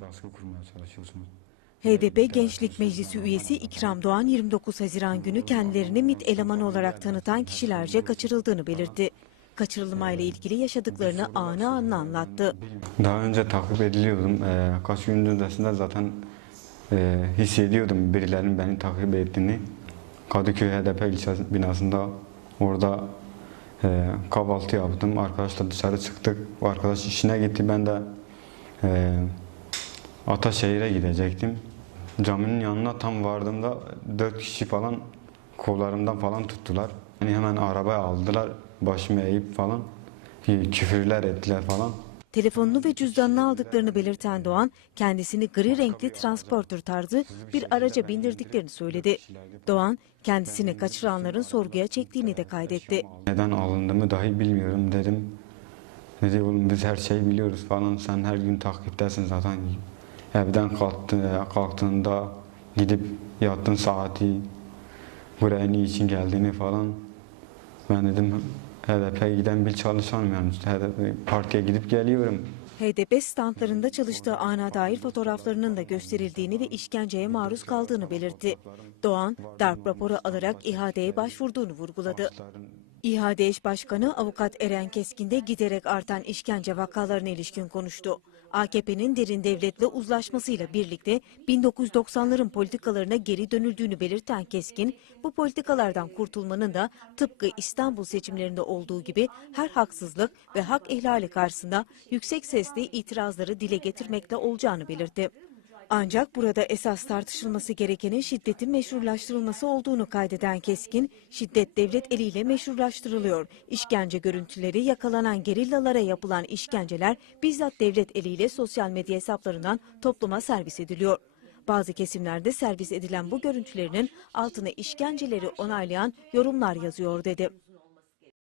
Baskı kurmaya çalışıyorsunuz. HDP Gençlik Meclisi üyesi İkram Doğan 29 Haziran günü kendilerini MİT elemanı olarak tanıtan kişilerce kaçırıldığını belirtti. Kaçırılmayla ilgili yaşadıklarını anı anla anlattı. Daha önce takip ediliyordum. Ee, kaç gün öncesinde zaten e, hissediyordum birilerinin beni takip ettiğini. Kadıköy HDP ilçe binasında orada e, kahvaltı yaptım. Arkadaşla dışarı çıktık. O arkadaş işine gitti. Ben de e, Ataşehir'e gidecektim. Caminin yanına tam vardığımda dört kişi falan kollarımdan falan tuttular. Yani hemen arabaya aldılar. Başımı eğip falan e, küfürler ettiler falan. Telefonunu ve cüzdanını aldıklarını belirten Doğan, kendisini gri renkli transporter tarzı bir araca bindirdiklerini söyledi. Doğan, kendisini kaçıranların sorguya çektiğini de kaydetti. Neden alındığımı dahi bilmiyorum dedim. Dedi oğlum biz her şeyi biliyoruz falan sen her gün takiptesin zaten. Evden kalktı, kalktığında gidip yattığın saati buraya niçin geldiğini falan. Ben dedim HDP'ye giden bir çalışanım yani HDP partiye gidip geliyorum. HDP standlarında çalıştığı ana dair fotoğraflarının da gösterildiğini ve işkenceye maruz kaldığını belirtti. Doğan, darp raporu alarak iadeye başvurduğunu vurguladı. İHAD eş başkanı avukat Eren Keskin de giderek artan işkence vakalarına ilişkin konuştu. AKP'nin derin devletle uzlaşmasıyla birlikte 1990'ların politikalarına geri dönüldüğünü belirten Keskin, bu politikalardan kurtulmanın da tıpkı İstanbul seçimlerinde olduğu gibi her haksızlık ve hak ihlali karşısında yüksek sesle itirazları dile getirmekle olacağını belirtti. Ancak burada esas tartışılması gerekenin şiddetin meşrulaştırılması olduğunu kaydeden Keskin, şiddet devlet eliyle meşrulaştırılıyor. İşkence görüntüleri, yakalanan gerillalara yapılan işkenceler bizzat devlet eliyle sosyal medya hesaplarından topluma servis ediliyor. Bazı kesimlerde servis edilen bu görüntülerinin altına işkenceleri onaylayan yorumlar yazıyor dedi.